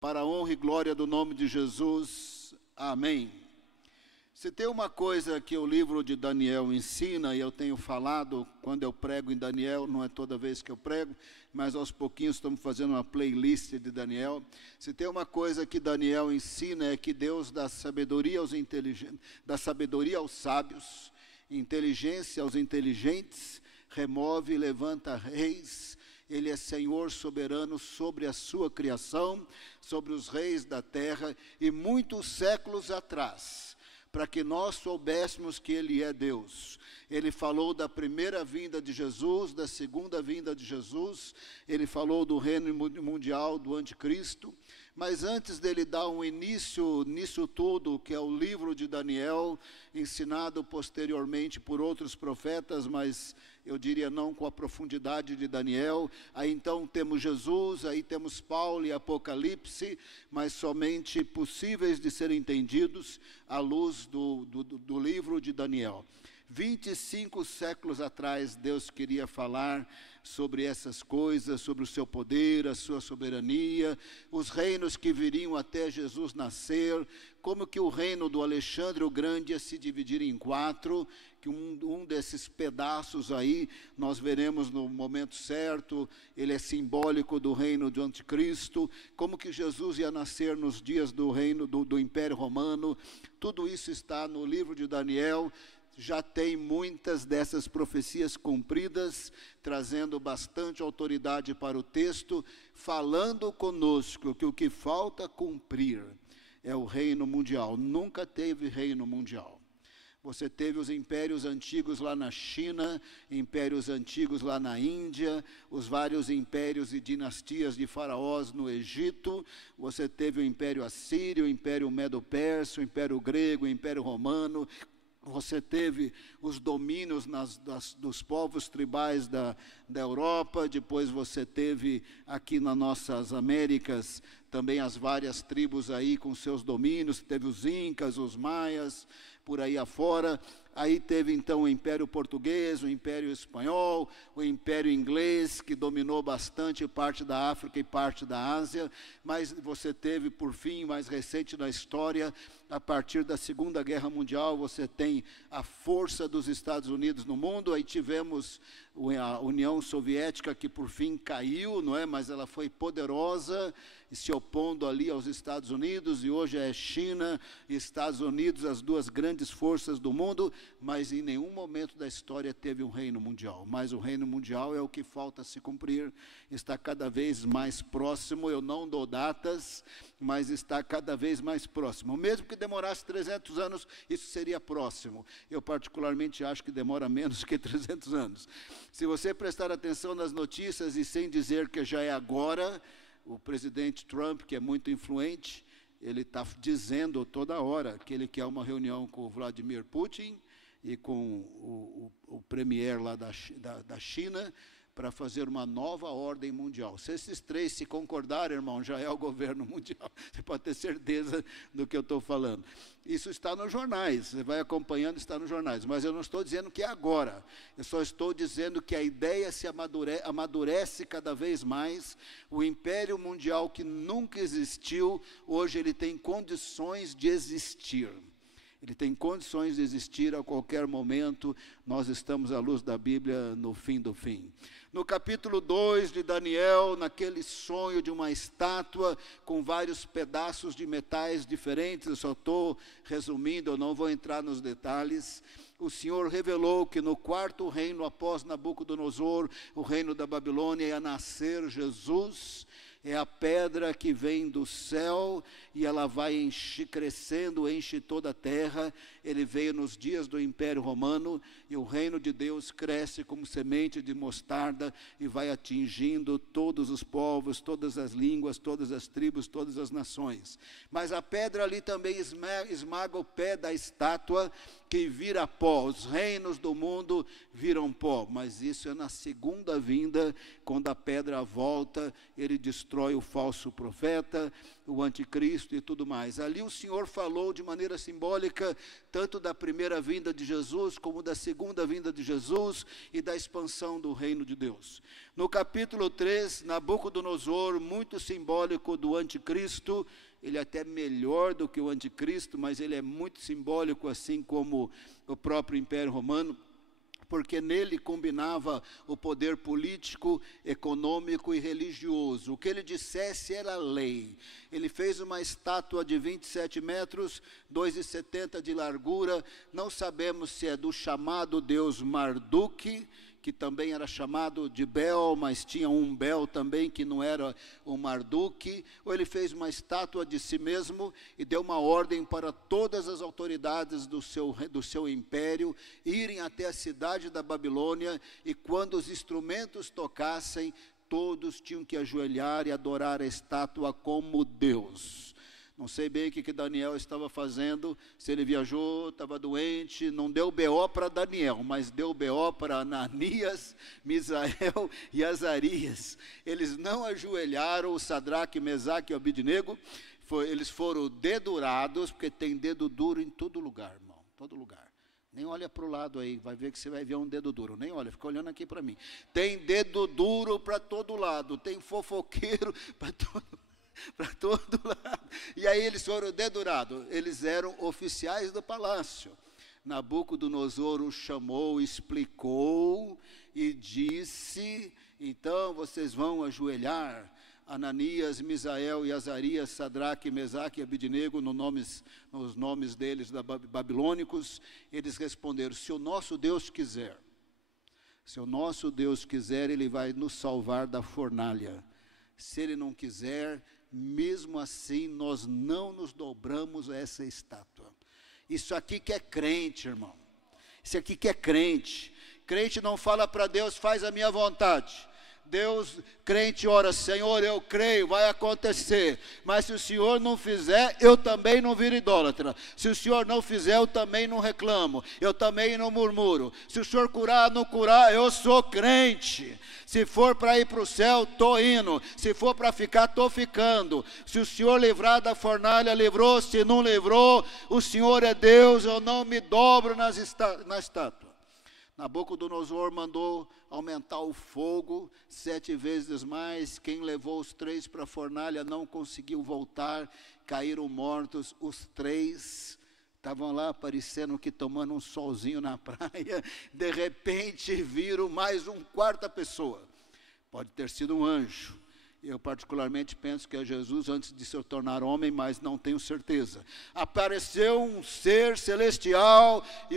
Para a honra e glória do nome de Jesus, amém. Se tem uma coisa que o livro de Daniel ensina, e eu tenho falado quando eu prego em Daniel, não é toda vez que eu prego, mas aos pouquinhos estamos fazendo uma playlist de Daniel. Se tem uma coisa que Daniel ensina é que Deus dá sabedoria aos inteligentes, dá sabedoria aos sábios, inteligência aos inteligentes, remove e levanta reis. Ele é Senhor soberano sobre a sua criação, sobre os reis da terra, e muitos séculos atrás, para que nós soubéssemos que Ele é Deus. Ele falou da primeira vinda de Jesus, da segunda vinda de Jesus, Ele falou do reino mundial do anticristo, mas antes dele dar um início nisso tudo, que é o livro de Daniel, ensinado posteriormente por outros profetas, mas eu diria não com a profundidade de Daniel. Aí então temos Jesus, aí temos Paulo e Apocalipse, mas somente possíveis de serem entendidos à luz do livro de Daniel. 25 séculos atrás, Deus queria falar sobre essas coisas, sobre o seu poder, a sua soberania, os reinos que viriam até Jesus nascer, como que o reino do Alexandre o Grande ia se dividir em 4, que um desses pedaços aí, nós veremos no momento certo, ele é simbólico do reino do anticristo, como que Jesus ia nascer nos dias do reino do Império Romano. Tudo isso está no livro de Daniel. Já tem muitas dessas profecias cumpridas, trazendo bastante autoridade para o texto, falando conosco que o que falta cumprir é o reino mundial. Nunca teve reino mundial. Você teve os impérios antigos lá na China, impérios antigos lá na Índia, os vários impérios e dinastias de faraós no Egito. Você teve o Império Assírio, o Império Medo-Persa, o Império Grego, o Império Romano. Você teve os domínios dos povos tribais da Europa, depois você teve aqui nas nossas Américas também as várias tribos aí com seus domínios, teve os Incas, os Maias, por aí afora. Aí teve então o Império Português, o Império Espanhol, o Império Inglês, que dominou bastante parte da África e parte da Ásia, mas você teve, por fim, mais recente na história, a partir da Segunda Guerra Mundial, você tem a força dos Estados Unidos no mundo. Aí tivemos a União Soviética, que por fim caiu, não é? Mas ela foi poderosa, se opondo ali aos Estados Unidos, e hoje é China e Estados Unidos, as duas grandes forças do mundo, mas em nenhum momento da história teve um reino mundial. Mas o reino mundial é o que falta se cumprir, está cada vez mais próximo. Eu não dou datas, mas está cada vez mais próximo. Mesmo que demorasse 300 anos, isso seria próximo. Eu particularmente acho que demora menos que 300 anos. Se você prestar atenção nas notícias e sem dizer que já é agora, o presidente Trump, que é muito influente, ele está dizendo toda hora que ele quer uma reunião com o Vladimir Putin e com o premier lá da China, para fazer uma nova ordem mundial. Se esses três se concordarem, irmão, já é o governo mundial. Você pode ter certeza do que eu estou falando. Isso está nos jornais, você vai acompanhando, está nos jornais. Mas eu não estou dizendo que é agora. Eu só estou dizendo que a ideia se amadurece cada vez mais. O império mundial que nunca existiu, hoje ele tem condições de existir. Ele tem condições de existir a qualquer momento. Nós estamos à luz da Bíblia no fim do fim. No capítulo 2 de Daniel, naquele sonho de uma estátua com vários pedaços de metais diferentes, eu só estou resumindo, eu não vou entrar nos detalhes. O Senhor revelou que no 4º reino após Nabucodonosor, o reino da Babilônia, ia nascer Jesus. É a pedra que vem do céu e ela vai crescendo, enche toda a terra. Ele veio nos dias do Império Romano e o reino de Deus cresce como semente de mostarda e vai atingindo todos os povos, todas as línguas, todas as tribos, todas as nações. Mas a pedra ali também esmaga o pé da estátua, que vira pó. Os reinos do mundo viram pó, mas isso é na segunda vinda, quando a pedra volta, ele destrói destrói o falso profeta, o anticristo e tudo mais. Ali o Senhor falou de maneira simbólica, tanto da primeira vinda de Jesus, como da segunda vinda de Jesus e da expansão do reino de Deus. No capítulo 3, Nabucodonosor, muito simbólico do anticristo, ele é até melhor do que o anticristo, mas ele é muito simbólico, assim como o próprio Império Romano, porque nele combinava o poder político, econômico e religioso. O que ele dissesse era lei. Ele fez uma estátua de 27 metros, 2,70 de largura, não sabemos se é do chamado deus Marduk, que também era chamado de Bel, mas tinha um Bel também, que não era o Marduk, ou ele fez uma estátua de si mesmo e deu uma ordem para todas as autoridades do seu império irem até a cidade da Babilônia, e quando os instrumentos tocassem, todos tinham que ajoelhar e adorar a estátua como Deus. Não sei bem o que Daniel estava fazendo, se ele viajou, estava doente, não deu BO para Daniel, mas deu BO para Ananias, Misael e Azarias. Eles não ajoelharam, o Sadraque, Mesaque e Abidnego, eles foram dedurados, porque tem dedo duro em todo lugar, irmão, todo lugar. Nem olha para o lado aí, vai ver que você vai ver um dedo duro, nem olha, fica olhando aqui para mim. Tem dedo duro para todo lado, tem fofoqueiro para todo lado. E aí eles foram dedurados. Eles eram oficiais do palácio. Nabucodonosor os chamou, explicou e disse: então vocês vão ajoelhar. Ananias, Misael e Azarias, Sadraque, Mesaque e Abidnego, nos nomes deles babilônicos, eles responderam: se o nosso Deus quiser, ele vai nos salvar da fornalha. Se ele não quiser, mesmo assim nós não nos dobramos a essa estátua. Isso aqui que é crente, irmão. Isso aqui que é crente. Crente não fala para Deus: faz a minha vontade. Deus, crente ora: Senhor, eu creio, vai acontecer, mas se o Senhor não fizer, eu também não viro idólatra. Se o Senhor não fizer, eu também não reclamo, eu também não murmuro. Se o Senhor curar, não curar, eu sou crente. Se for para ir para o céu, estou indo. Se for para ficar, estou ficando. Se o Senhor livrar da fornalha, livrou. Se não livrou, o Senhor é Deus, eu não me dobro na estátua. Nabucodonosor mandou aumentar o fogo 7 vezes mais. Quem levou os 3 para a fornalha não conseguiu voltar, caíram mortos. Os 3 estavam lá parecendo que tomando um solzinho na praia. De repente viram mais uma quarta pessoa. Pode ter sido um anjo. Eu particularmente penso que é Jesus antes de se tornar homem, mas não tenho certeza. Apareceu um ser celestial e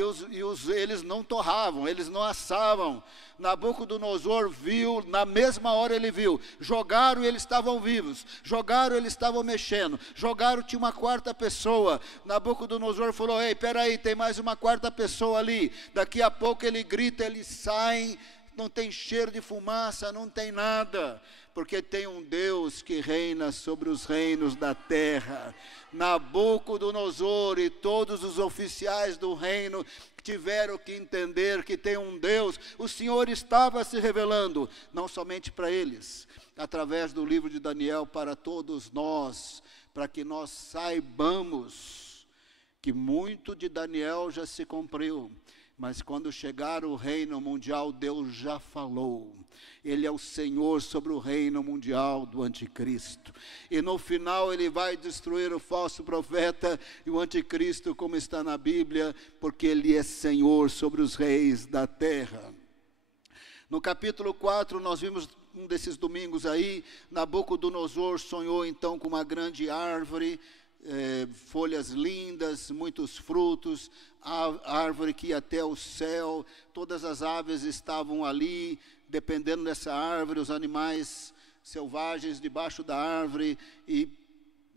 eles não torravam, eles não assavam. Nabucodonosor viu, na mesma hora ele viu. Jogaram e eles estavam vivos. Jogaram e eles estavam mexendo. Jogaram, tinha uma quarta pessoa. Nabucodonosor falou: ei, peraí, tem mais uma quarta pessoa ali. Daqui a pouco ele grita, eles saem. Não tem cheiro de fumaça, não tem nada, porque tem um Deus que reina sobre os reinos da terra. Nabucodonosor e todos os oficiais do reino tiveram que entender que tem um Deus. O Senhor estava se revelando, não somente para eles, através do livro de Daniel, para todos nós, para que nós saibamos que muito de Daniel já se cumpriu. Mas quando chegar o reino mundial, Deus já falou. Ele é o Senhor sobre o reino mundial do anticristo. E no final ele vai destruir o falso profeta e o anticristo, como está na Bíblia, porque ele é Senhor sobre os reis da terra. No capítulo 4, nós vimos um desses domingos aí, Nabucodonosor sonhou então com uma grande árvore, folhas lindas, muitos frutos, a árvore que ia até o céu, todas as aves estavam ali, dependendo dessa árvore, os animais selvagens debaixo da árvore, e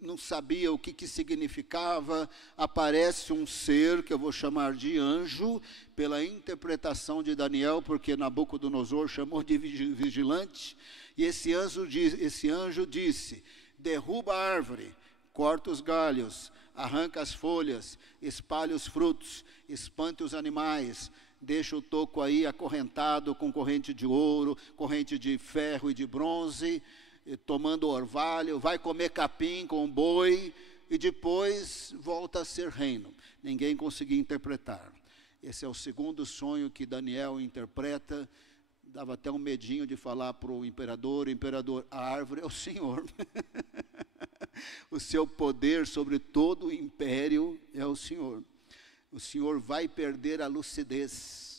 não sabia o que significava. Aparece um ser, que eu vou chamar de anjo, pela interpretação de Daniel, porque Nabucodonosor chamou de vigilante, e esse anjo disse: derruba a árvore, corta os galhos, arranca as folhas, espalha os frutos, espanta os animais, deixa o toco aí acorrentado com corrente de ouro, corrente de ferro e de bronze, tomando orvalho, vai comer capim com boi, e depois volta a ser reino. Ninguém conseguia interpretar. Esse é o segundo sonho que Daniel interpreta. Dava até um medinho de falar para o imperador, a árvore é o Senhor. O seu poder sobre todo o império é o Senhor. O Senhor vai perder a lucidez.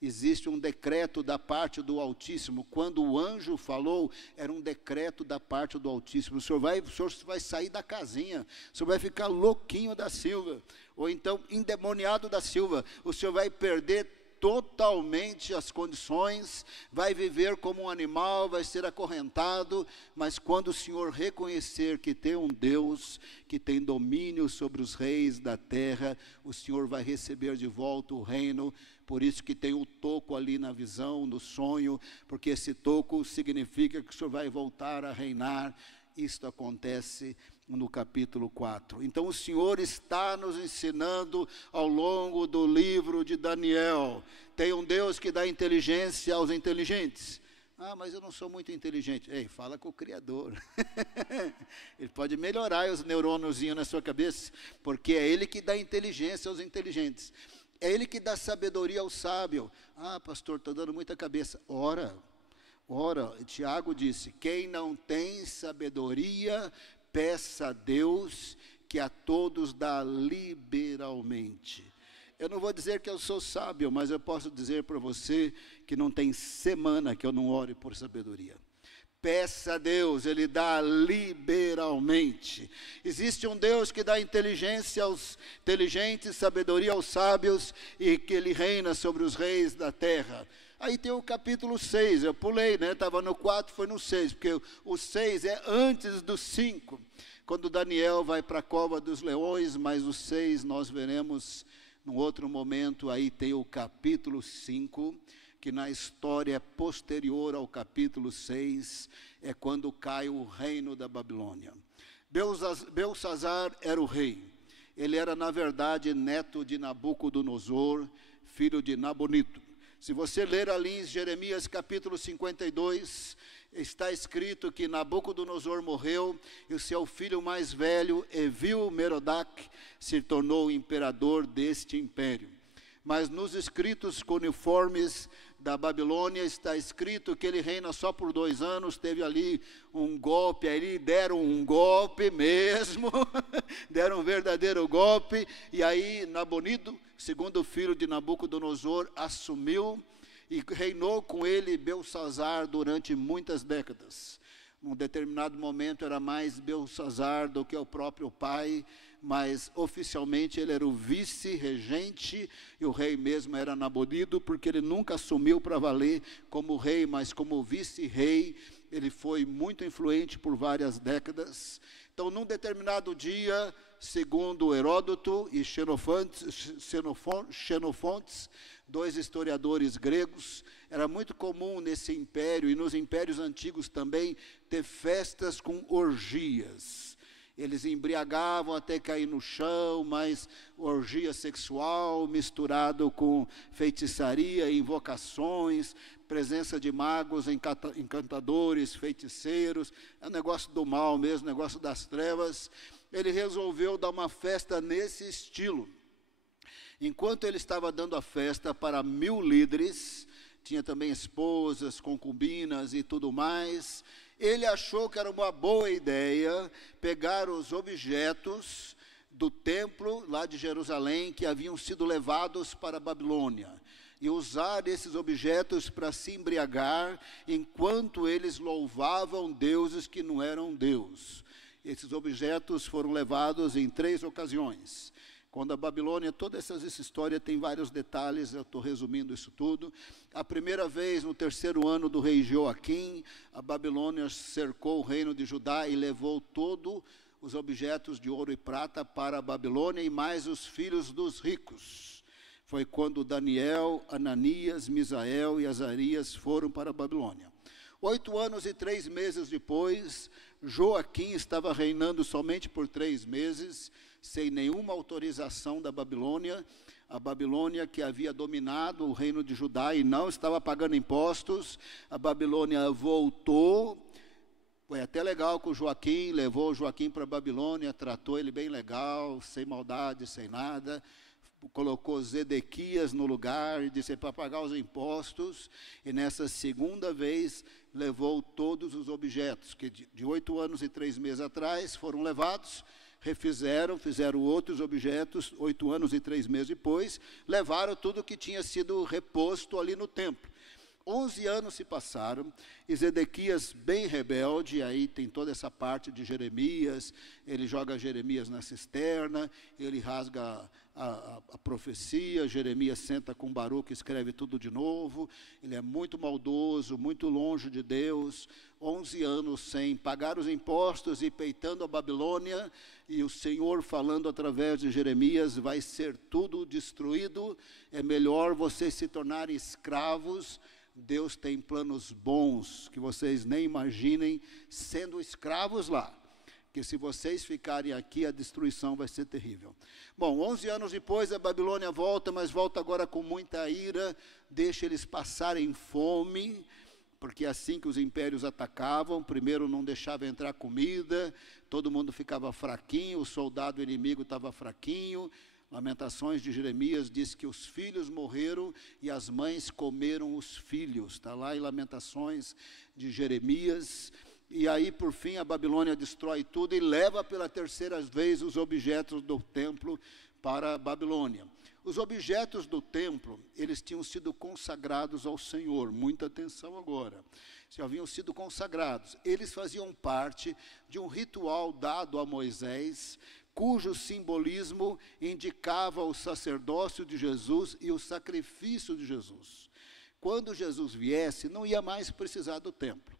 Existe um decreto da parte do Altíssimo. Quando o anjo falou, era um decreto da parte do Altíssimo. O senhor vai sair da casinha, o senhor vai ficar louquinho da Silva, ou então endemoniado da Silva. O senhor vai perder totalmente as condições, vai viver como um animal, vai ser acorrentado, mas quando o Senhor reconhecer que tem um Deus que tem domínio sobre os reis da terra, o Senhor vai receber de volta o reino. Por isso que tem o toco ali na visão, no sonho, porque esse toco significa que o Senhor vai voltar a reinar. Isto acontece no capítulo 4. Então o Senhor está nos ensinando ao longo do livro de Daniel. Tem um Deus que dá inteligência aos inteligentes. Ah, mas eu não sou muito inteligente. Ei, fala com o Criador. Ele pode melhorar os neurôniozinhos na sua cabeça, porque é Ele que dá inteligência aos inteligentes. É Ele que dá sabedoria ao sábio. Ah, pastor, estou dando muita cabeça. Ora, Tiago disse, quem não tem sabedoria, peça a Deus, que a todos dá liberalmente. Eu não vou dizer que eu sou sábio, mas eu posso dizer para você que não tem semana que eu não ore por sabedoria. Peça a Deus, Ele dá liberalmente. Existe um Deus que dá inteligência aos inteligentes, sabedoria aos sábios, e que Ele reina sobre os reis da terra. Aí tem o capítulo 6, eu pulei, né? Estava no 4, foi no 6, porque o 6 é antes do 5, quando Daniel vai para a cova dos leões, mas o 6 nós veremos num outro momento. Aí tem o capítulo 5, que na história posterior ao capítulo 6, é quando cai o reino da Babilônia. Belsassar era o rei. Ele era, na verdade, neto de Nabucodonosor, filho de Nabonito. Se você ler ali em Jeremias capítulo 52, está escrito que Nabucodonosor morreu e o seu filho mais velho, Evil-Merodach, se tornou imperador deste império. Mas nos escritos cuneiformes da Babilônia está escrito que ele reina só por 2 anos, teve ali um golpe, aí deram um golpe mesmo, deram um verdadeiro golpe, e aí Nabonito, segundo filho de Nabucodonosor, assumiu e reinou com ele Belsassar durante muitas décadas. Num determinado momento era mais Belsassar do que o próprio pai, mas oficialmente ele era o vice-regente e o rei mesmo era Nabonito, porque ele nunca assumiu para valer como rei, mas como vice-rei. Ele foi muito influente por várias décadas. Então, num determinado dia, segundo Heródoto e Xenofontes, 2 historiadores gregos, era muito comum nesse império e nos impérios antigos também ter festas com orgias. Eles embriagavam até cair no chão, mas orgia sexual misturado com feitiçaria, invocações, presença de magos, encantadores, feiticeiros, é um negócio do mal mesmo, negócio das trevas. Ele resolveu dar uma festa nesse estilo. Enquanto ele estava dando a festa para 1000 líderes, tinha também esposas, concubinas e tudo mais, ele achou que era uma boa ideia pegar os objetos do templo lá de Jerusalém que haviam sido levados para a Babilônia e usar esses objetos para se embriagar enquanto eles louvavam deuses que não eram Deus. Esses objetos foram levados em 3 ocasiões. Quando a Babilônia, toda essa história tem vários detalhes, eu estou resumindo isso tudo. A primeira vez, no 3º ano do rei Joaquim, a Babilônia cercou o reino de Judá e levou todos os objetos de ouro e prata para a Babilônia e mais os filhos dos ricos. Foi quando Daniel, Ananias, Misael e Azarias foram para a Babilônia. 8 anos e 3 meses depois, Joaquim estava reinando somente por 3 meses, sem nenhuma autorização da Babilônia. A Babilônia, que havia dominado o reino de Judá e não estava pagando impostos, a Babilônia voltou Foi até legal com o Joaquim, levou o Joaquim para a Babilônia, tratou ele bem legal, sem maldade, sem nada. Colocou Zedequias no lugar e disse para pagar os impostos. E nessa segunda vez levou todos os objetos que de 8 anos e 3 meses atrás foram levados, refizeram, fizeram outros objetos, 8 anos e 3 meses depois, levaram tudo que tinha sido reposto ali no templo. 11 anos se passaram, e Zedequias bem rebelde, aí tem toda essa parte de Jeremias, ele joga Jeremias na cisterna, ele rasga a profecia, Jeremias senta com Baruque e escreve tudo de novo, ele é muito maldoso, muito longe de Deus, 11 anos sem pagar os impostos e peitando a Babilônia, e o Senhor falando através de Jeremias, vai ser tudo destruído, é melhor vocês se tornarem escravos. Deus tem planos bons, que vocês nem imaginem, sendo escravos lá. Que se vocês ficarem aqui, a destruição vai ser terrível. Bom, 11 anos depois, a Babilônia volta, mas volta agora com muita ira, deixa eles passarem fome, porque é assim que os impérios atacavam, primeiro não deixava entrar comida, todo mundo ficava fraquinho, o soldado inimigo estava fraquinho. Lamentações de Jeremias diz que os filhos morreram e as mães comeram os filhos. Está lá em Lamentações de Jeremias. E aí, por fim, a Babilônia destrói tudo e leva pela terceira vez os objetos do templo para a Babilônia. Os objetos do templo, eles tinham sido consagrados ao Senhor. Muita atenção agora. Já haviam sido consagrados. Eles faziam parte de um ritual dado a Moisés, cujo simbolismo indicava o sacerdócio de Jesus e o sacrifício de Jesus. Quando Jesus viesse, não ia mais precisar do templo.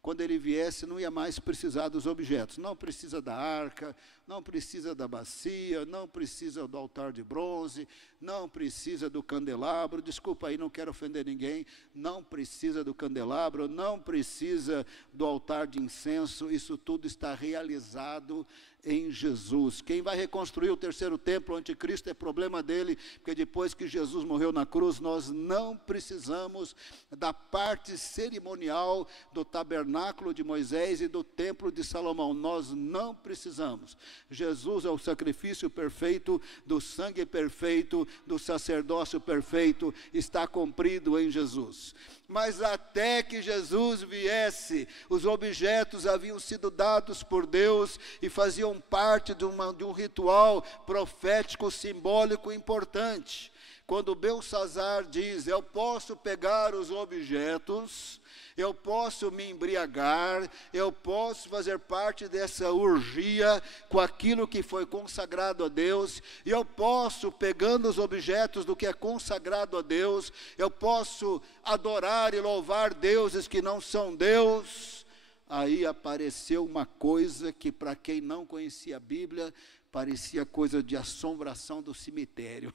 Quando ele viesse, não ia mais precisar dos objetos. Não precisa da arca, não precisa da bacia, não precisa do altar de bronze, não precisa do candelabro. Desculpa aí, não quero ofender ninguém. Não precisa do candelabro, não precisa do altar de incenso. Isso tudo está realizado em Jesus. Quem vai reconstruir o terceiro templo, o anticristo, é problema dele, porque depois que Jesus morreu na cruz, nós não precisamos da parte cerimonial do tabernáculo de Moisés e do templo de Salomão. Nós não precisamos. Jesus é o sacrifício perfeito, do sangue perfeito, do sacerdócio perfeito, está cumprido em Jesus. Mas até que Jesus viesse, os objetos haviam sido dados por Deus e faziam parte de um ritual profético, simbólico importante. Quando Belsassar diz, eu posso pegar os objetos, eu posso me embriagar, eu posso fazer parte dessa orgia com aquilo que foi consagrado a Deus, e eu posso, pegando os objetos do que é consagrado a Deus, eu posso adorar e louvar deuses que não são Deus. Aí apareceu uma coisa que, para quem não conhecia a Bíblia, parecia coisa de assombração do cemitério.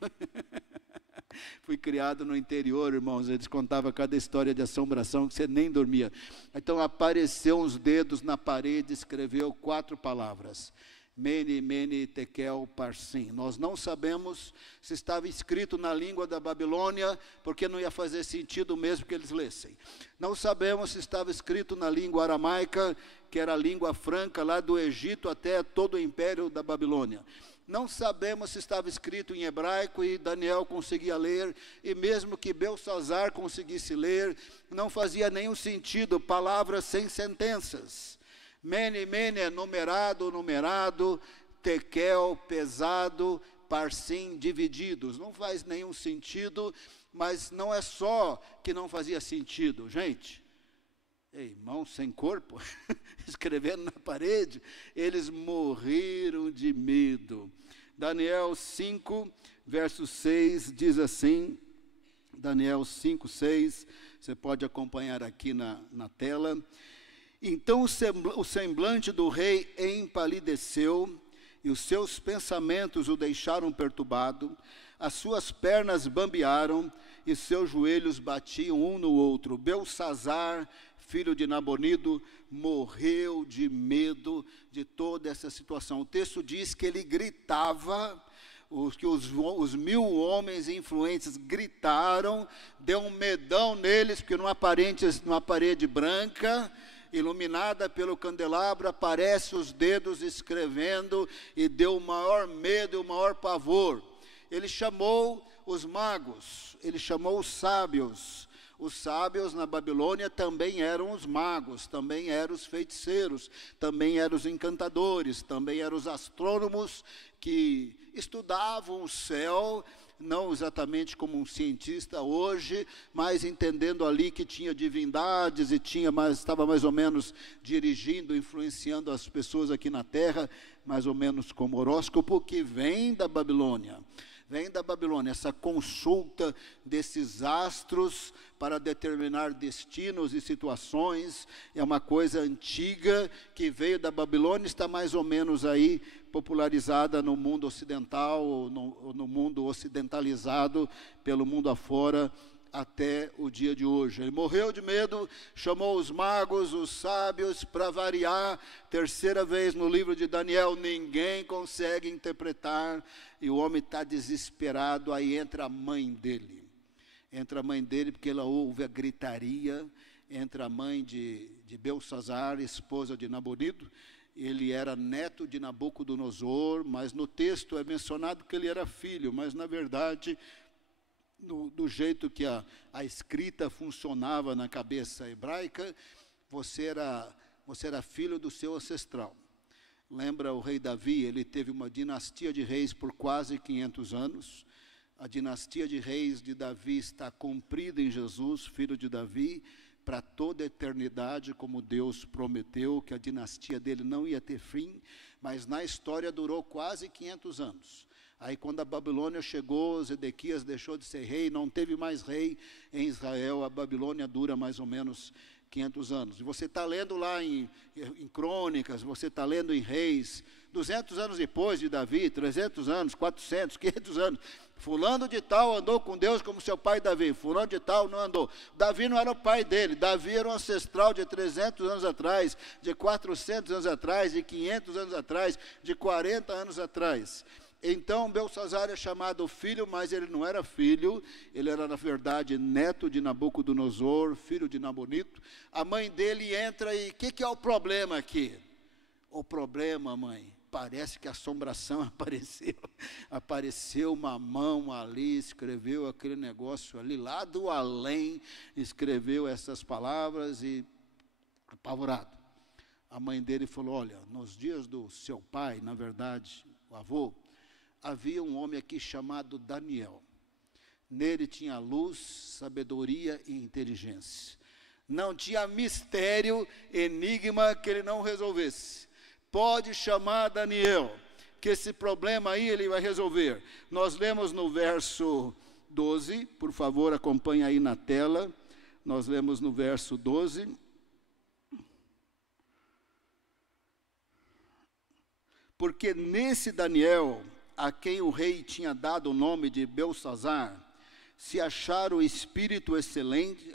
Fui criado no interior, irmãos, eles contavam cada história de assombração que você nem dormia. Então apareceu uns dedos na parede, escreveu 4 palavras. Mene, mene, tekel, parsim. Nós não sabemos se estava escrito na língua da Babilônia, porque não ia fazer sentido mesmo que eles lessem. Não sabemos se estava escrito na língua aramaica, que era a língua franca lá do Egito até todo o império da Babilônia. Não sabemos se estava escrito em hebraico e Daniel conseguia ler, e mesmo que Belsassar conseguisse ler, não fazia nenhum sentido, palavras sem sentenças. Mene, mene é numerado, numerado, tekel, pesado, parsim, divididos. Não faz nenhum sentido, mas não é só que não fazia sentido, gente. Mãos sem corpo, escrevendo na parede, eles morreram de medo. Daniel 5, verso 6, diz assim, Daniel 5, 6, você pode acompanhar aqui na tela. Então o semblante do rei empalideceu, e os seus pensamentos o deixaram perturbado, as suas pernas bambearam, e seus joelhos batiam um no outro. Belsassar, filho de Nabonido, morreu de medo de toda essa situação. O texto diz que ele gritava, que os 1000 homens influentes gritaram, deu um medão neles, porque numa parede branca, iluminada pelo candelabro, aparece os dedos escrevendo e deu o maior medo e o maior pavor. Ele chamou os magos, ele chamou os sábios. Os sábios na Babilônia também eram os magos, também eram os feiticeiros, também eram os encantadores, também eram os astrônomos que estudavam o céu, não exatamente como um cientista hoje, mas entendendo ali que tinha divindades e estava mais ou menos dirigindo, influenciando as pessoas aqui na terra, mais ou menos como horóscopo, que vem da Babilônia. Vem da Babilônia, essa consulta desses astros para determinar destinos e situações, é uma coisa antiga que veio da Babilônia, está mais ou menos aí popularizada no mundo ocidental, ou no mundo ocidentalizado pelo mundo afora, até o dia de hoje. Ele morreu de medo, chamou os magos, os sábios, para variar. Terceira vez no livro de Daniel, ninguém consegue interpretar, e o homem está desesperado. Aí entra a mãe dele. Entra a mãe dele, porque ela ouve a gritaria. Entra a mãe de Belsassar, esposa de Nabonido. Ele era neto de Nabucodonosor, mas no texto é mencionado que ele era filho, mas na verdade, do jeito que a escrita funcionava na cabeça hebraica, você era filho do seu ancestral. Lembra o rei Davi? Ele teve uma dinastia de reis por quase 500 anos. A dinastia de reis de Davi está cumprida em Jesus, filho de Davi, para toda a eternidade, como Deus prometeu, que a dinastia dele não ia ter fim, mas na história durou quase 500 anos. Aí quando a Babilônia chegou, Zedequias deixou de ser rei, não teve mais rei em Israel, a Babilônia dura mais ou menos 500 anos. E você está lendo lá em Crônicas, você está lendo em Reis, 200 anos depois de Davi, 300 anos, 400, 500 anos, fulano de tal andou com Deus como seu pai Davi, fulano de tal não andou. Davi não era o pai dele, Davi era um ancestral de 300 anos atrás, de 400 anos atrás, de 500 anos atrás, de 40 anos atrás. Então Belsassar é chamado filho, mas ele não era filho, ele era na verdade neto de Nabucodonosor, filho de Nabonito. A mãe dele entra e, o que é o problema aqui? O problema, mãe, parece que a assombração apareceu uma mão ali, escreveu aquele negócio ali, lá do além, escreveu essas palavras e, apavorado. A mãe dele falou, olha, nos dias do seu pai, na verdade, o avô, havia um homem aqui chamado Daniel. Nele tinha luz, sabedoria e inteligência. Não tinha mistério, enigma que ele não resolvesse. Pode chamar Daniel, que esse problema aí ele vai resolver. Nós lemos no verso 12, por favor, acompanhe aí na tela. Nós lemos no verso 12. Porque nesse Daniel, a quem o rei tinha dado o nome de Belsassar, se acharam espírito excelente,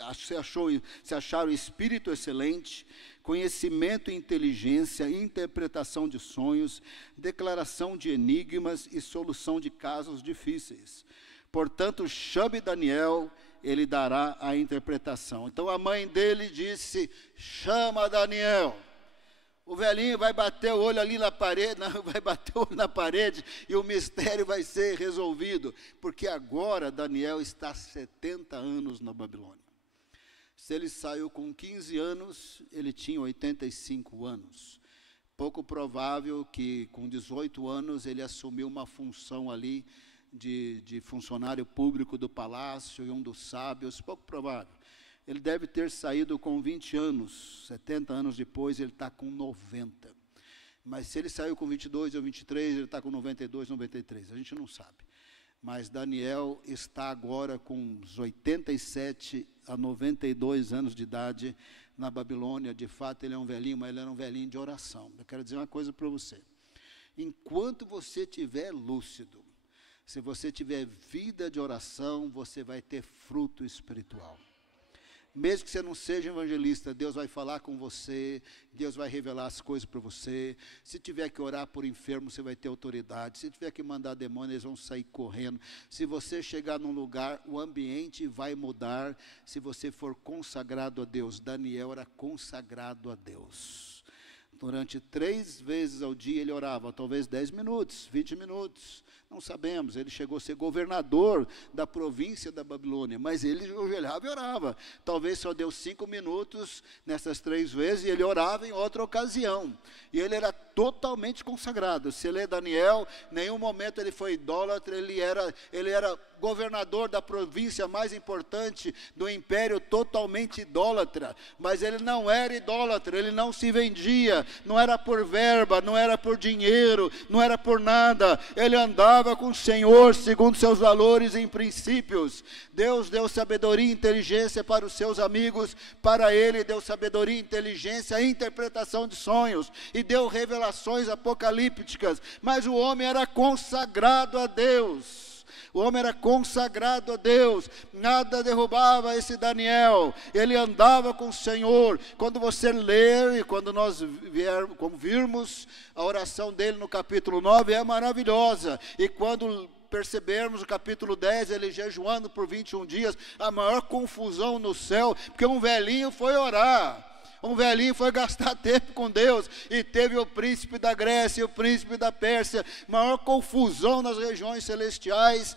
conhecimento e inteligência, interpretação de sonhos, declaração de enigmas e solução de casos difíceis. Portanto, chame Daniel, ele dará a interpretação. Então a mãe dele disse, chama Daniel. O velhinho vai bater o olho ali na parede, vai bater o olho na parede e o mistério vai ser resolvido. Porque agora Daniel está 70 anos na Babilônia. Se ele saiu com 15 anos, ele tinha 85 anos. Pouco provável que com 18 anos ele assumiu uma função ali de funcionário público do palácio e um dos sábios, pouco provável. Ele deve ter saído com 20 anos, 70 anos depois ele está com 90. Mas se ele saiu com 22 ou 23, ele está com 92, 93, a gente não sabe. Mas Daniel está agora com uns 87 a 92 anos de idade na Babilônia. De fato ele é um velhinho, mas ele era um velhinho de oração. Eu quero dizer uma coisa para você. Enquanto você estiver lúcido, se você tiver vida de oração, você vai ter fruto espiritual. Mesmo que você não seja evangelista, Deus vai falar com você, Deus vai revelar as coisas para você. Se tiver que orar por enfermo, você vai ter autoridade. Se tiver que mandar demônios, eles vão sair correndo. Se você chegar num lugar, o ambiente vai mudar, se você for consagrado a Deus. Daniel era consagrado a Deus. Durante 3 vezes ao dia ele orava, talvez 10 minutos, 20 minutos. Não sabemos, ele chegou a ser governador da província da Babilônia, mas ele ajoelhava e orava. Talvez só deu 5 minutos nessas 3 vezes, e ele orava em outra ocasião. E ele era totalmente consagrado. Se lê Daniel, em nenhum momento ele foi idólatra, ele era governador da província mais importante do império, totalmente idólatra. Mas ele não era idólatra, ele não se vendia, não era por verba, não era por dinheiro, não era por nada. Ele andava com o Senhor segundo seus valores e princípios. Deus deu sabedoria e inteligência para os seus amigos, para ele deu sabedoria e inteligência e interpretação de sonhos, e deu revelações apocalípticas, mas o homem era consagrado a Deus. O homem era consagrado a Deus, nada derrubava esse Daniel, ele andava com o Senhor. Quando você ler, e quando nós virmos a oração dele no capítulo 9, é maravilhosa. E quando percebermos o capítulo 10, ele jejuando por 21 dias, a maior confusão no céu, porque um velhinho foi orar. Um velhinho foi gastar tempo com Deus, e teve o príncipe da Grécia e o príncipe da Pérsia, maior confusão nas regiões celestiais,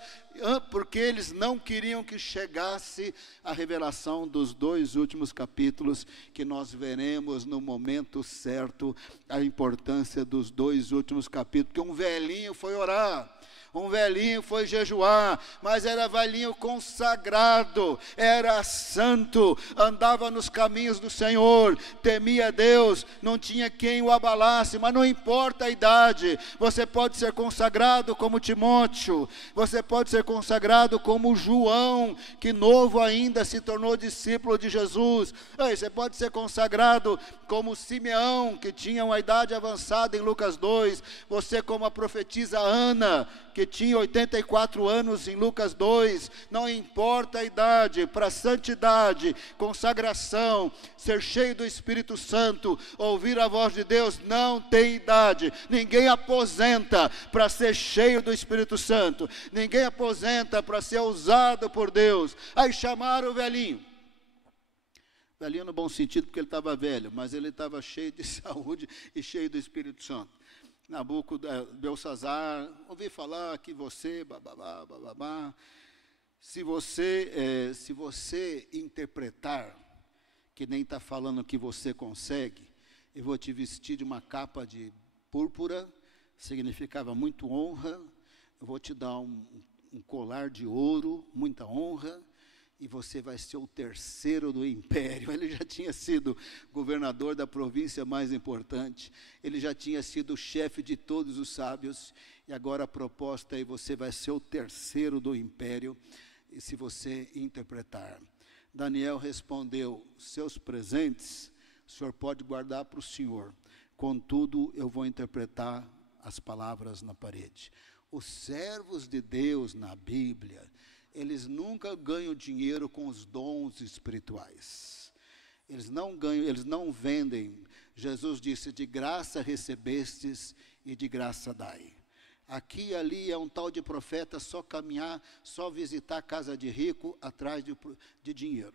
porque eles não queriam que chegasse a revelação dos 2 últimos capítulos, que nós veremos no momento certo, a importância dos 2 últimos capítulos, porque um velhinho foi orar. Um velhinho foi jejuar, mas era velhinho consagrado, era santo, andava nos caminhos do Senhor, temia Deus, não tinha quem o abalasse. Mas não importa a idade, você pode ser consagrado como Timóteo, você pode ser consagrado como João, que novo ainda se tornou discípulo de Jesus. Você pode ser consagrado como Simeão, que tinha uma idade avançada em Lucas 2, você como a profetisa Ana, que tinha 84 anos em Lucas 2, não importa a idade, para santidade, consagração, ser cheio do Espírito Santo, ouvir a voz de Deus, não tem idade. Ninguém aposenta para ser cheio do Espírito Santo, ninguém aposenta para ser usado por Deus. Aí chamaram o velhinho no bom sentido, porque ele estava velho, mas ele estava cheio de saúde e cheio do Espírito Santo. Belsazar, ouvi falar que você, bababá. Se você interpretar, que nem está falando que você consegue, eu vou te vestir de uma capa de púrpura, significava muito honra, eu vou te dar um colar de ouro, muita honra, e você vai ser o 3º do império. Ele já tinha sido governador da província mais importante, ele já tinha sido chefe de todos os sábios, e agora a proposta é: você vai ser o 3º do império, e se você interpretar. Daniel respondeu: seus presentes o senhor pode guardar para o senhor, contudo eu vou interpretar as palavras na parede. Os servos de Deus na Bíblia, eles nunca ganham dinheiro com os dons espirituais. Eles não ganham, eles não vendem. Jesus disse: de graça recebestes e de graça dai. Aqui e ali é um tal de profeta só caminhar, só visitar a casa de rico atrás de dinheiro.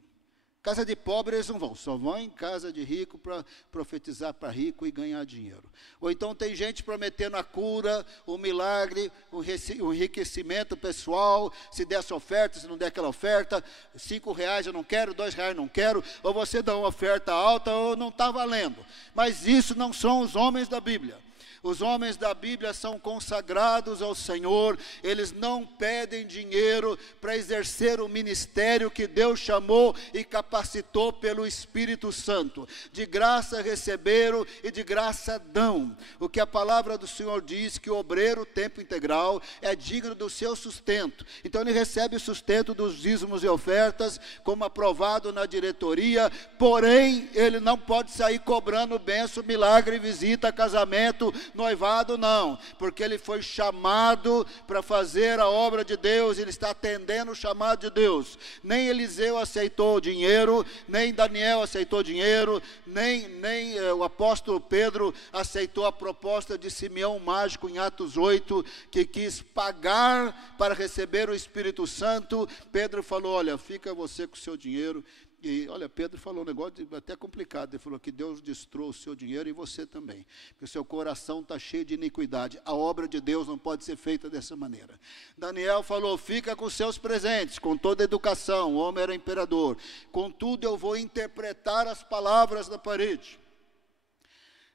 Casa de pobre eles não vão, só vão em casa de rico para profetizar para rico e ganhar dinheiro. Ou então tem gente prometendo a cura, o milagre, o enriquecimento pessoal, se der essa oferta, se não der aquela oferta, R$5 eu não quero, R$2 não quero, ou você dá uma oferta alta ou não está valendo. Mas isso não são os homens da Bíblia. Os homens da Bíblia são consagrados ao Senhor, eles não pedem dinheiro para exercer o ministério que Deus chamou e capacitou pelo Espírito Santo. De graça receberam e de graça dão. O que a palavra do Senhor diz, que o obreiro tempo integral é digno do seu sustento. Então ele recebe o sustento dos dízimos e ofertas, como aprovado na diretoria, porém ele não pode sair cobrando bênção, milagre, visita, casamento, noivado não, porque ele foi chamado para fazer a obra de Deus, ele está atendendo o chamado de Deus. Nem Eliseu aceitou dinheiro, nem Daniel aceitou dinheiro, nem o apóstolo Pedro aceitou a proposta de Simeão mágico em Atos 8, que quis pagar para receber o Espírito Santo. Pedro falou, olha, fica você com o seu dinheiro. E olha, Pedro falou um negócio até complicado, ele falou que Deus destrou o seu dinheiro e você também, porque o seu coração está cheio de iniquidade, a obra de Deus não pode ser feita dessa maneira. Daniel falou, fica com seus presentes, com toda a educação, o homem era imperador, contudo eu vou interpretar as palavras da parede.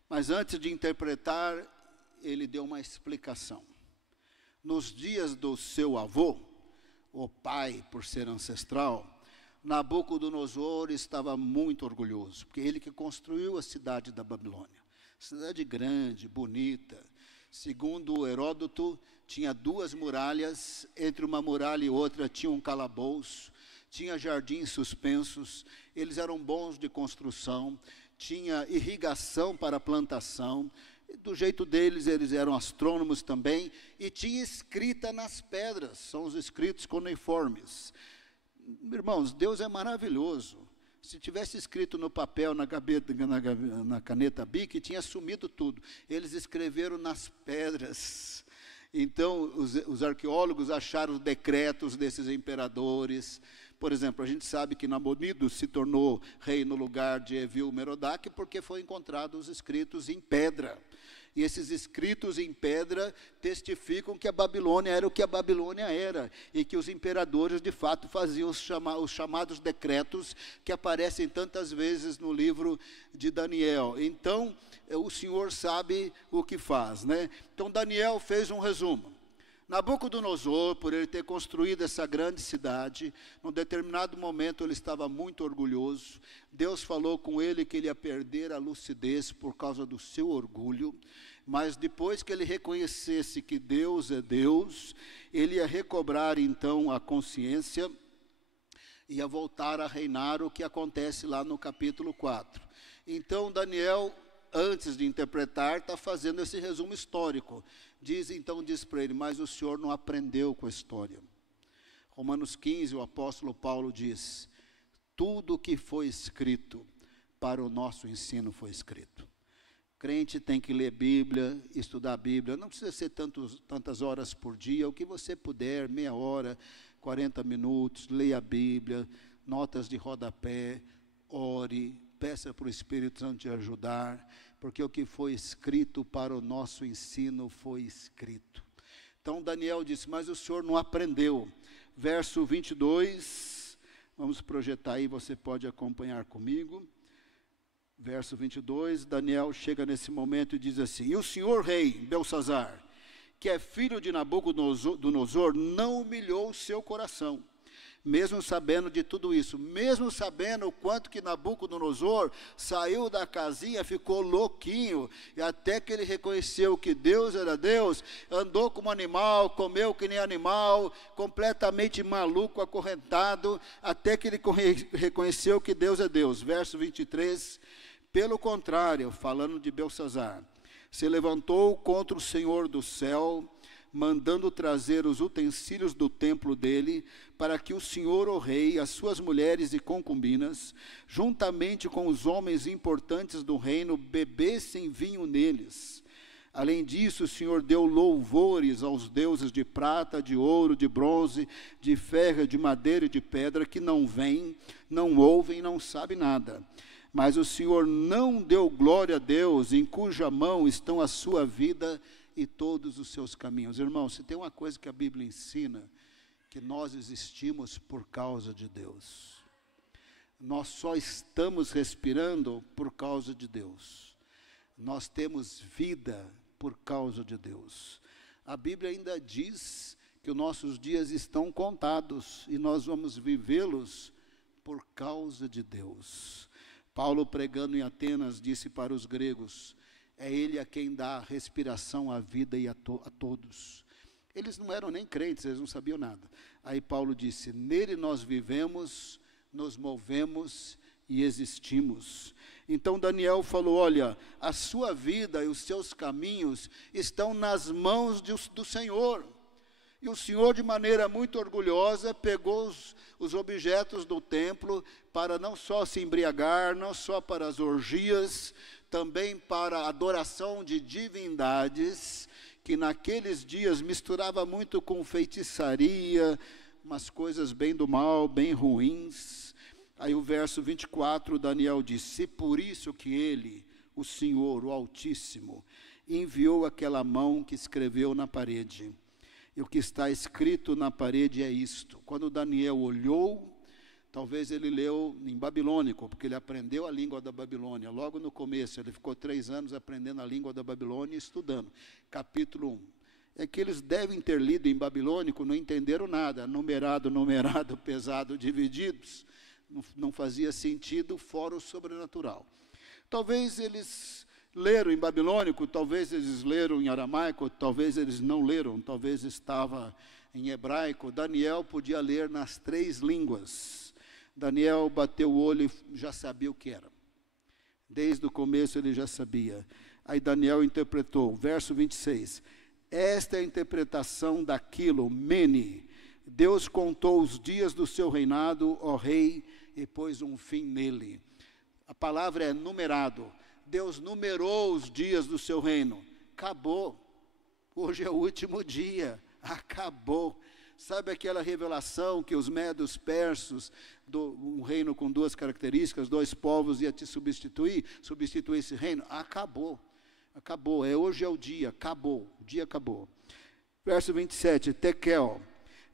Mas antes de interpretar, ele deu uma explicação. Nos dias do seu avô, o pai, por ser ancestral, Nabucodonosor estava muito orgulhoso, porque ele que construiu a cidade da Babilônia. Cidade grande, bonita. Segundo Heródoto, tinha 2 muralhas, entre uma muralha e outra tinha um calabouço, tinha jardins suspensos, eles eram bons de construção, tinha irrigação para plantação, do jeito deles, eles eram astrônomos também, e tinha escrita nas pedras, são os escritos cuneiformes. Irmãos, Deus é maravilhoso. Se tivesse escrito no papel, na caneta Bic, tinha sumido tudo. Eles escreveram nas pedras. Então, os arqueólogos acharam os decretos desses imperadores. Por exemplo, a gente sabe que Nabonido se tornou rei no lugar de Evil-Merodach porque foi encontrado os escritos em pedra. E esses escritos em pedra testificam que a Babilônia era o que a Babilônia era, e que os imperadores de fato faziam os chamados decretos que aparecem tantas vezes no livro de Daniel. Então, o Senhor sabe o que faz, né? Então, Daniel fez um resumo. Nabucodonosor, por ele ter construído essa grande cidade, num determinado momento ele estava muito orgulhoso. Deus falou com ele que ele ia perder a lucidez por causa do seu orgulho, mas depois que ele reconhecesse que Deus é Deus, ele ia recobrar então a consciência, ia voltar a reinar, o que acontece lá no capítulo 4. Então Daniel, antes de interpretar, está fazendo esse resumo histórico. Diz para ele, mas o senhor não aprendeu com a história. Romanos 15, o apóstolo Paulo diz, tudo que foi escrito para o nosso ensino foi escrito. Crente tem que ler Bíblia, estudar a Bíblia, não precisa ser tantas horas por dia, o que você puder, meia hora, 40 minutos, leia a Bíblia, notas de rodapé, ore, peça para o Espírito Santo te ajudar, porque o que foi escrito para o nosso ensino foi escrito. Então Daniel disse, mas o senhor não aprendeu. Verso 22, vamos projetar aí, você pode acompanhar comigo. Verso 22, Daniel chega nesse momento e diz assim, e o senhor rei, Belsazzar, que é filho de Nabucodonosor, não humilhou o seu coração, mesmo sabendo de tudo isso, mesmo sabendo o quanto que Nabucodonosor saiu da casinha, ficou louquinho, e até que ele reconheceu que Deus era Deus, andou como animal, comeu que nem animal, completamente maluco, acorrentado, até que ele reconheceu que Deus é Deus. Verso 23, pelo contrário, falando de Belsazzar, se levantou contra o Senhor do céu, mandando trazer os utensílios do templo dele, para que o Senhor, o rei, as suas mulheres e concubinas, juntamente com os homens importantes do reino, bebessem vinho neles. Além disso, o Senhor deu louvores aos deuses de prata, de ouro, de bronze, de ferro, de madeira e de pedra, que não veem, não ouvem, não sabem nada. Mas o Senhor não deu glória a Deus, em cuja mão estão a sua vida e todos os seus caminhos. Irmãos, se tem uma coisa que a Bíblia ensina, que nós existimos por causa de Deus. Nós só estamos respirando por causa de Deus. Nós temos vida por causa de Deus. A Bíblia ainda diz que os nossos dias estão contados e nós vamos vivê-los por causa de Deus. Paulo, pregando em Atenas, disse para os gregos, é Ele a quem dá respiração à vida e a todos. Eles não eram nem crentes, eles não sabiam nada. Aí Paulo disse, nele nós vivemos, nos movemos e existimos. Então Daniel falou, olha, a sua vida e os seus caminhos estão nas mãos do Senhor. E o Senhor, de maneira muito orgulhosa, pegou os objetos do templo para não só se embriagar, não só para as orgias, também para a adoração de divindades, que naqueles dias misturava muito com feitiçaria, umas coisas bem do mal, bem ruins. Aí o verso 24, Daniel diz, se por isso que ele, o Senhor, o Altíssimo, enviou aquela mão que escreveu na parede. E o que está escrito na parede é isto. Quando Daniel olhou, talvez ele leu em babilônico, porque ele aprendeu a língua da Babilônia. Logo no começo, ele ficou 3 anos aprendendo a língua da Babilônia e estudando. Capítulo 1. É que eles devem ter lido em babilônico, não entenderam nada. Numerado, pesado, divididos. Não fazia sentido, fora o sobrenatural. Talvez eles leram em babilônico, talvez eles leram em aramaico, talvez eles não leram, talvez estava em hebraico. Daniel podia ler nas 3 línguas. Daniel bateu o olho e já sabia o que era. Desde o começo ele já sabia. Aí Daniel interpretou, verso 26. Esta é a interpretação daquilo, Mene. Deus contou os dias do seu reinado, ó rei, e pôs um fim nele. A palavra é numerado. Deus numerou os dias do seu reino. Acabou. Hoje é o último dia. Acabou. Sabe aquela revelação que os medos persas, um reino com 2 características, 2 povos ia te substituir esse reino? Acabou. Acabou. Hoje é o dia. Acabou. O dia acabou. Verso 27. Tekel.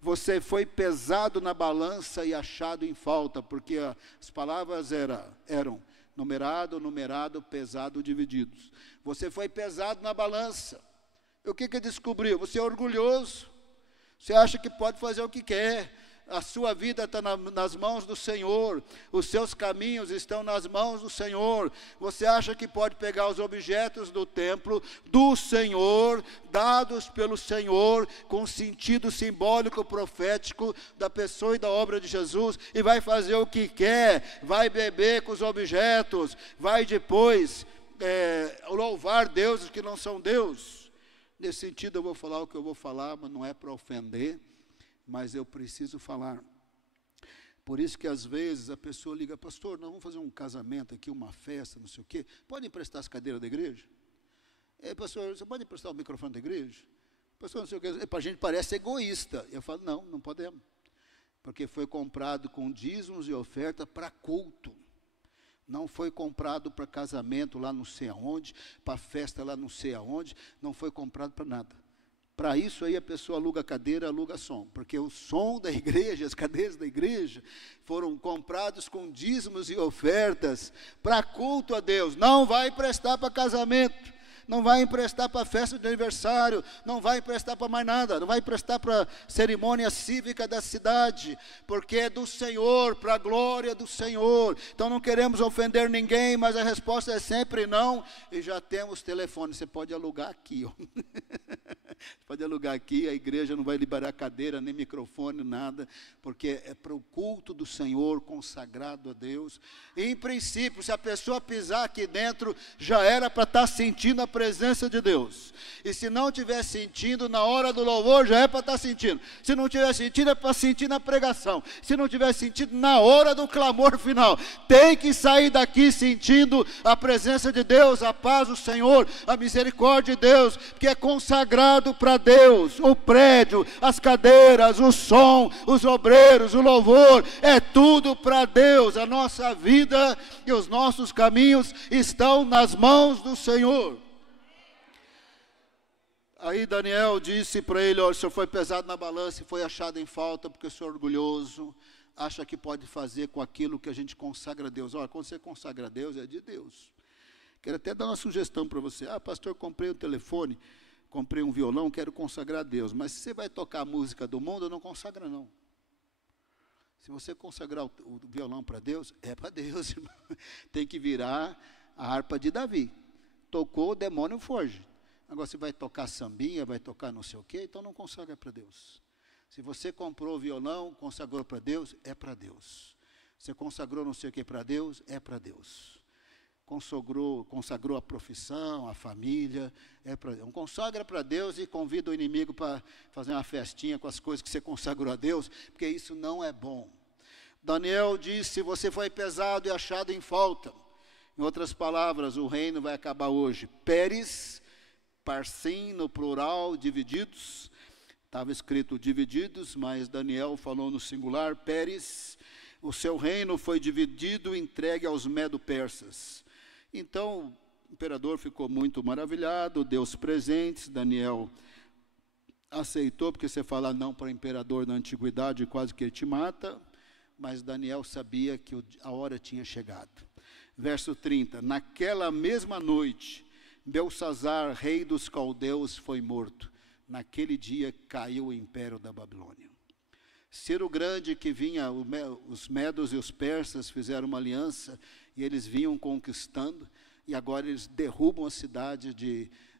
Você foi pesado na balança e achado em falta, porque as palavras eram numerado, pesado, divididos. Você foi pesado na balança. E o que descobriu? Você é orgulhoso. Você acha que pode fazer o que quer. A sua vida está nas mãos do Senhor. Os seus caminhos estão nas mãos do Senhor. Você acha que pode pegar os objetos do templo do Senhor, dados pelo Senhor, com sentido simbólico, profético, da pessoa e da obra de Jesus, e vai fazer o que quer, vai beber com os objetos, vai depois louvar deuses que não são Deus. Nesse sentido eu vou falar o que eu vou falar, mas não é para ofender, mas eu preciso falar. Por isso que às vezes a pessoa liga, pastor, nós vamos fazer um casamento aqui, uma festa, não sei o quê, pode emprestar as cadeiras da igreja? Pastor, você pode emprestar o microfone da igreja? Pastor, não sei o quê. Para a gente parece egoísta. Eu falo, não podemos, porque foi comprado com dízimos e oferta para culto. Não foi comprado para casamento lá não sei aonde, para festa lá não sei aonde, não foi comprado para nada. Para isso aí a pessoa aluga cadeira, aluga som, porque o som da igreja, as cadeiras da igreja, foram comprados com dízimos e ofertas para culto a Deus. Não vai emprestar para casamento, não vai emprestar para festa de aniversário, não vai emprestar para mais nada, não vai emprestar para cerimônia cívica da cidade, porque é do Senhor, para a glória do Senhor. Então não queremos ofender ninguém, mas a resposta é sempre não, e já temos telefone, você pode alugar aqui, ó. Pode alugar aqui, a igreja não vai liberar cadeira, nem microfone, nada, porque é para o culto do Senhor, consagrado a Deus. E, em princípio, se a pessoa pisar aqui dentro, já era para estar sentindo a presença de Deus. E se não estiver sentindo, na hora do louvor, já é para estar sentindo. Se não estiver sentindo, é para sentir na pregação. Se não estiver sentindo, na hora do clamor final. Tem que sair daqui sentindo a presença de Deus, a paz do Senhor, a misericórdia de Deus, porque é consagrado para Deus, o prédio, as cadeiras, o som, os obreiros, o louvor, é tudo para Deus. A nossa vida e os nossos caminhos estão nas mãos do Senhor. Aí Daniel disse para ele, olha, o senhor foi pesado na balança e foi achado em falta, porque o senhor é orgulhoso, acha que pode fazer com aquilo que a gente consagra a Deus. Olha, quando você consagra a Deus, é de Deus. Quero até dar uma sugestão para você. Pastor, comprei um telefone, comprei um violão, quero consagrar a Deus. Mas se você vai tocar a música do mundo, não consagra não. Se você consagrar o violão para Deus, é para Deus, irmão. Tem que virar a harpa de Davi. Tocou, o demônio foge. Agora, se vai tocar sambinha, vai tocar não sei o quê, então não consagra para Deus. Se você comprou o violão, consagrou para Deus, é para Deus. Você consagrou não sei o que para Deus? É para Deus. Consagrou a profissão, a família, é para Deus. Consagra para Deus e convida o inimigo para fazer uma festinha com as coisas que você consagrou a Deus, porque isso não é bom. Daniel disse: você foi pesado e achado em falta. Em outras palavras, o reino vai acabar hoje. Peres, parsim no plural, divididos. Estava escrito divididos, mas Daniel falou no singular, Peres. O seu reino foi dividido e entregue aos medo-persas. Então, o imperador ficou muito maravilhado, deu os presentes, Daniel aceitou, porque você fala não para o imperador na antiguidade, quase que ele te mata, mas Daniel sabia que a hora tinha chegado. Verso 30, naquela mesma noite, Belsazar, rei dos caldeus, foi morto. Naquele dia caiu o império da Babilônia. Ciro Grande, que vinha, os medos e os persas fizeram uma aliança, e eles vinham conquistando, e agora eles derrubam a cidade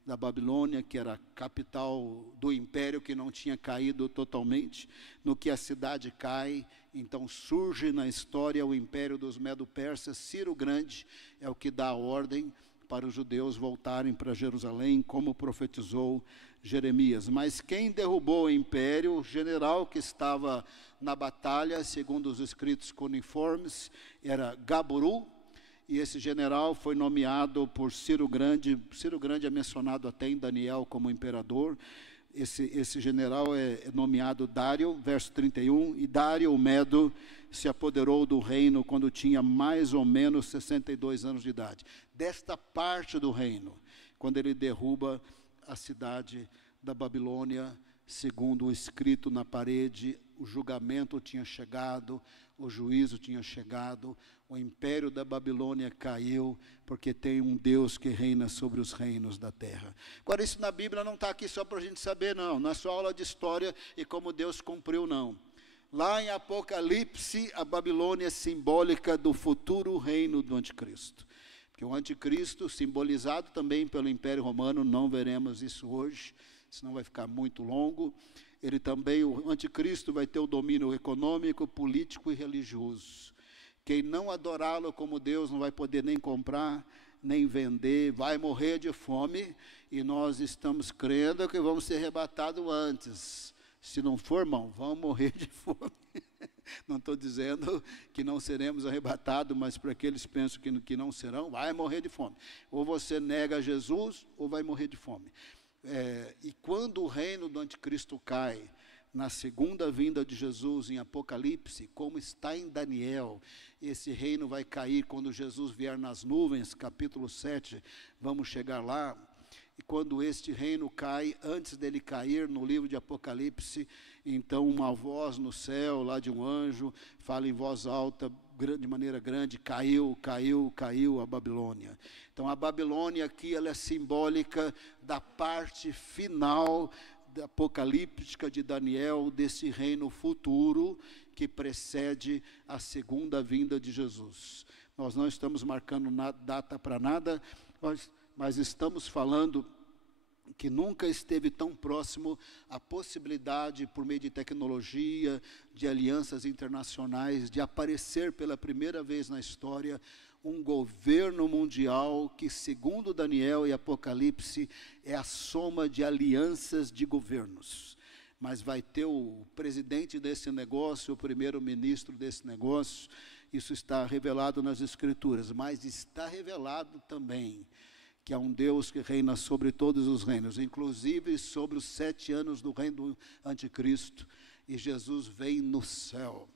da Babilônia, que era a capital do império, que não tinha caído totalmente. No que a cidade cai, então surge na história o império dos medo-persas. Ciro Grande é o que dá a ordem para os judeus voltarem para Jerusalém, como profetizou Jeremias. Mas quem derrubou o império, o general que estava na batalha, segundo os escritos cuneiformes, era Gaburu, e esse general foi nomeado por Ciro Grande. Ciro Grande é mencionado até em Daniel como imperador. Esse general é nomeado Dário, verso 31, e Dário, o Medo, se apoderou do reino quando tinha mais ou menos 62 anos de idade. Desta parte do reino, quando ele derruba a cidade da Babilônia, segundo o escrito na parede, o julgamento tinha chegado, o juízo tinha chegado, o império da Babilônia caiu, porque tem um Deus que reina sobre os reinos da terra. Agora, isso na Bíblia não está aqui só para a gente saber, não é só aula de história e como Deus cumpriu, não. Lá em Apocalipse, a Babilônia é simbólica do futuro reino do anticristo. Porque o anticristo, simbolizado também pelo Império Romano, não veremos isso hoje, senão vai ficar muito longo. Ele também, o anticristo, vai ter o domínio econômico, político e religioso. Quem não adorá-lo como Deus não vai poder nem comprar, nem vender, vai morrer de fome, e nós estamos crendo que vamos ser arrebatados antes. Se não for, irmão, vamos morrer de fome. Não estou dizendo que não seremos arrebatados, mas para aqueles que pensam que não serão, vai morrer de fome. Ou você nega Jesus, ou vai morrer de fome. E quando o reino do anticristo cai, na segunda vinda de Jesus em Apocalipse, como está em Daniel, esse reino vai cair quando Jesus vier nas nuvens, capítulo 7, vamos chegar lá. E quando este reino cai, antes dele cair, no livro de Apocalipse, então uma voz no céu, lá de um anjo, fala em voz alta, de maneira grande, caiu a Babilônia. Então a Babilônia aqui, ela é simbólica da parte final da apocalíptica de Daniel, desse reino futuro que precede a segunda vinda de Jesus. Nós não estamos marcando data para nada, mas estamos falando que nunca esteve tão próximo a possibilidade, por meio de tecnologia, de alianças internacionais, de aparecer pela primeira vez na história um governo mundial que, segundo Daniel e Apocalipse, é a soma de alianças de governos. Mas vai ter o presidente desse negócio, o primeiro-ministro desse negócio. Isso está revelado nas Escrituras, mas está revelado também que há um Deus que reina sobre todos os reinos, inclusive sobre os 7 anos do reino do anticristo. E Jesus vem no céu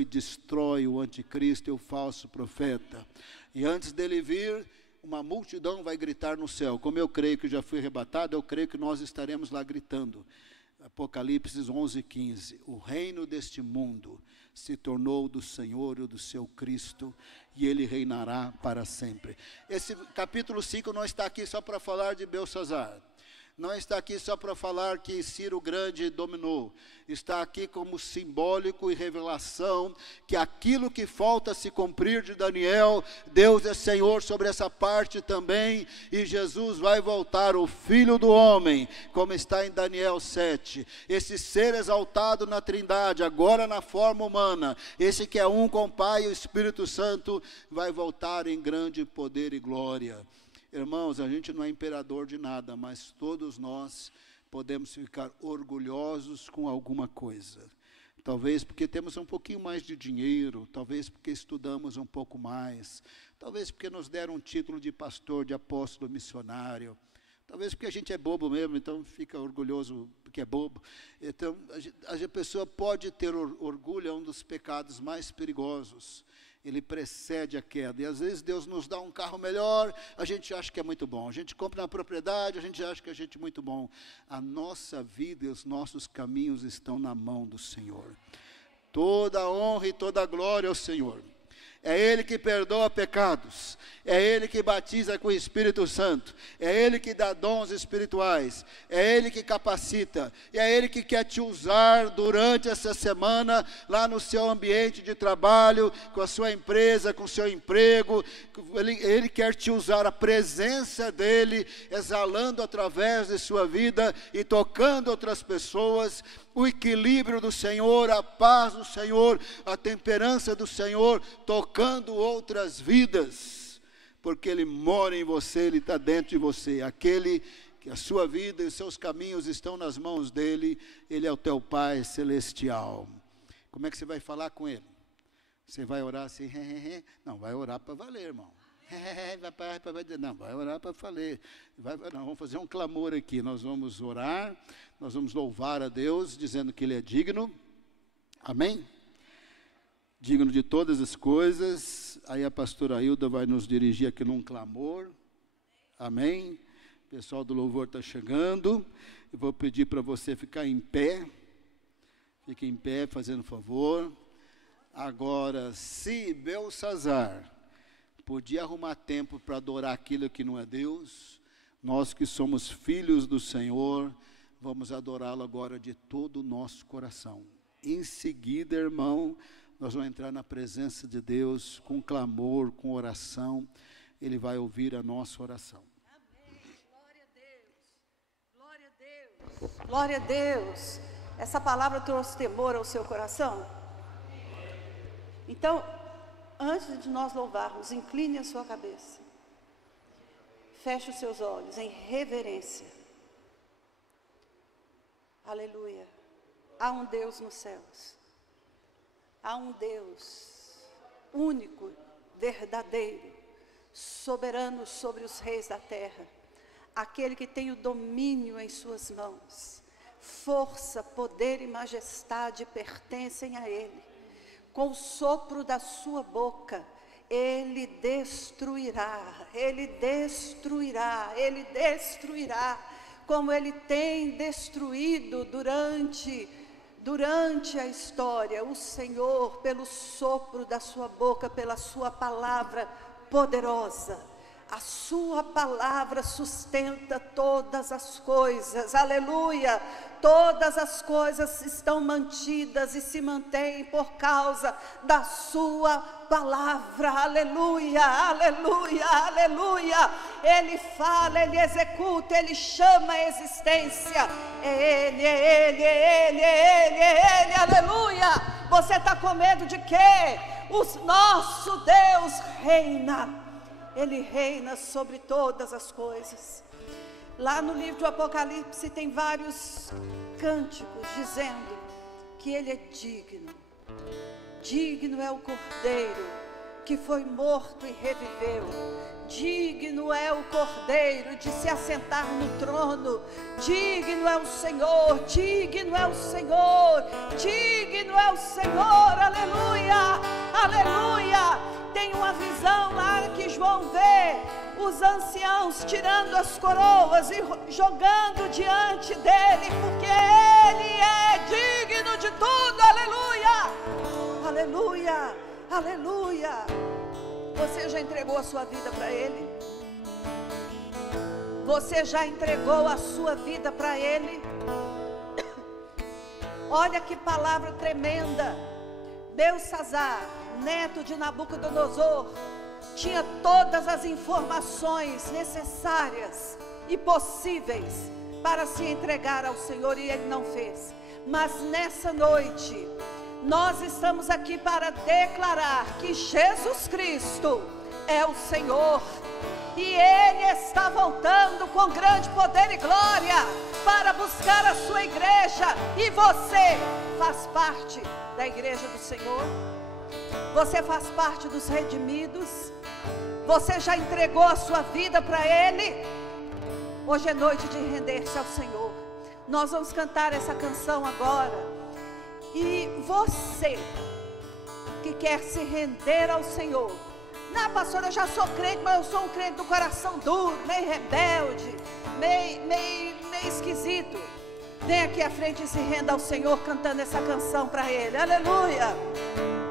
e destrói o anticristo e o falso profeta. E antes dele vir, uma multidão vai gritar no céu. Como eu creio que já fui arrebatado, eu creio que nós estaremos lá gritando. Apocalipse 11:15, o reino deste mundo se tornou do Senhor e do seu Cristo, e ele reinará para sempre. Esse capítulo 5 não está aqui só para falar de Belsazar. Não está aqui só para falar que Ciro Grande dominou. Está aqui como simbólico e revelação que aquilo que falta se cumprir de Daniel, Deus é Senhor sobre essa parte também, e Jesus vai voltar, o Filho do Homem, como está em Daniel 7. Esse ser exaltado na Trindade, agora na forma humana, esse que é um com o Pai e o Espírito Santo, vai voltar em grande poder e glória. Irmãos, a gente não é imperador de nada, mas todos nós podemos ficar orgulhosos com alguma coisa. Talvez porque temos um pouquinho mais de dinheiro, talvez porque estudamos um pouco mais, talvez porque nos deram um título de pastor, de apóstolo, missionário, talvez porque a gente é bobo mesmo, então fica orgulhoso porque é bobo. Então, a pessoa pode ter orgulho, é um dos pecados mais perigosos. Ele precede a queda, e às vezes Deus nos dá um carro melhor, a gente acha que é muito bom, a gente compra uma propriedade, a gente acha que a gente é muito bom. A nossa vida e os nossos caminhos estão na mão do Senhor. Toda a honra e toda a glória ao Senhor. É Ele que perdoa pecados, é Ele que batiza com o Espírito Santo, é Ele que dá dons espirituais, é Ele que capacita, e é Ele que quer te usar durante essa semana, lá no seu ambiente de trabalho, com a sua empresa, com o seu emprego. Ele quer te usar, a presença dEle, exalando através de sua vida e tocando outras pessoas. O equilíbrio do Senhor, a paz do Senhor, a temperança do Senhor, tocando outras vidas, porque Ele mora em você, Ele está dentro de você. Aquele que a sua vida e os seus caminhos estão nas mãos dEle, Ele é o teu Pai celestial. Como é que você vai falar com Ele? Você vai orar assim? Não, vai orar para valer, irmão. Não, vai orar para valer. Não, vamos fazer um clamor aqui. Nós vamos orar, nós vamos louvar a Deus, dizendo que Ele é digno. Amém? Digno de todas as coisas. Aí a pastora Hilda vai nos dirigir aqui num clamor. Amém? O pessoal do louvor está chegando. Eu vou pedir para você ficar em pé. Fique em pé, fazendo favor. Agora, se Belsazar podia arrumar tempo para adorar aquilo que não é Deus, nós que somos filhos do Senhor, vamos adorá-lo agora de todo o nosso coração. Em seguida, irmão, nós vamos entrar na presença de Deus com clamor, com oração. Ele vai ouvir a nossa oração. Amém. Glória a Deus. Glória a Deus. Glória a Deus. Essa palavra trouxe temor ao seu coração? Então, antes de nós louvarmos, incline a sua cabeça. Feche os seus olhos em reverência. Aleluia. Há um Deus nos céus. Há um Deus único, verdadeiro, soberano sobre os reis da terra. Aquele que tem o domínio em suas mãos. Força, poder e majestade pertencem a Ele. Com o sopro da sua boca, Ele destruirá, Ele destruirá, Ele destruirá, como Ele tem destruído durante a história. O Senhor, pelo sopro da sua boca, pela sua palavra poderosa. A sua palavra sustenta todas as coisas, aleluia. Todas as coisas estão mantidas e se mantêm por causa da sua palavra, aleluia, aleluia, aleluia. Ele fala, Ele executa, Ele chama a existência. É Ele, é Ele, é Ele, é Ele, é Ele, aleluia. Você está com medo de quê? O nosso Deus reina. Ele reina sobre todas as coisas. Lá no livro do Apocalipse tem vários cânticos dizendo que Ele é digno. Digno é o Cordeiro que foi morto e reviveu. Digno é o Cordeiro de se assentar no trono. Digno é o Senhor, digno é o Senhor, digno é o Senhor, aleluia, aleluia. Tem uma visão lá que João vê os anciãos tirando as coroas e jogando diante dele, porque Ele é digno de tudo, aleluia, aleluia, aleluia. Você já entregou a sua vida para Ele? Você já entregou a sua vida para Ele? Olha que palavra tremenda. Belsazar, neto de Nabucodonosor, tinha todas as informações necessárias e possíveis para se entregar ao Senhor, e ele não fez. Mas nessa noite, nós estamos aqui para declarar que Jesus Cristo é o Senhor, e Ele está voltando com grande poder e glória para buscar a sua igreja. E você faz parte da igreja do Senhor? Você faz parte dos redimidos? Você já entregou a sua vida para Ele? Hoje é noite de render-se ao Senhor. Nós vamos cantar essa canção agora. E você que quer se render ao Senhor: não, pastora, eu já sou crente, mas eu sou um crente do coração duro, meio rebelde, meio esquisito. Vem aqui à frente e se renda ao Senhor cantando essa canção para Ele. Aleluia!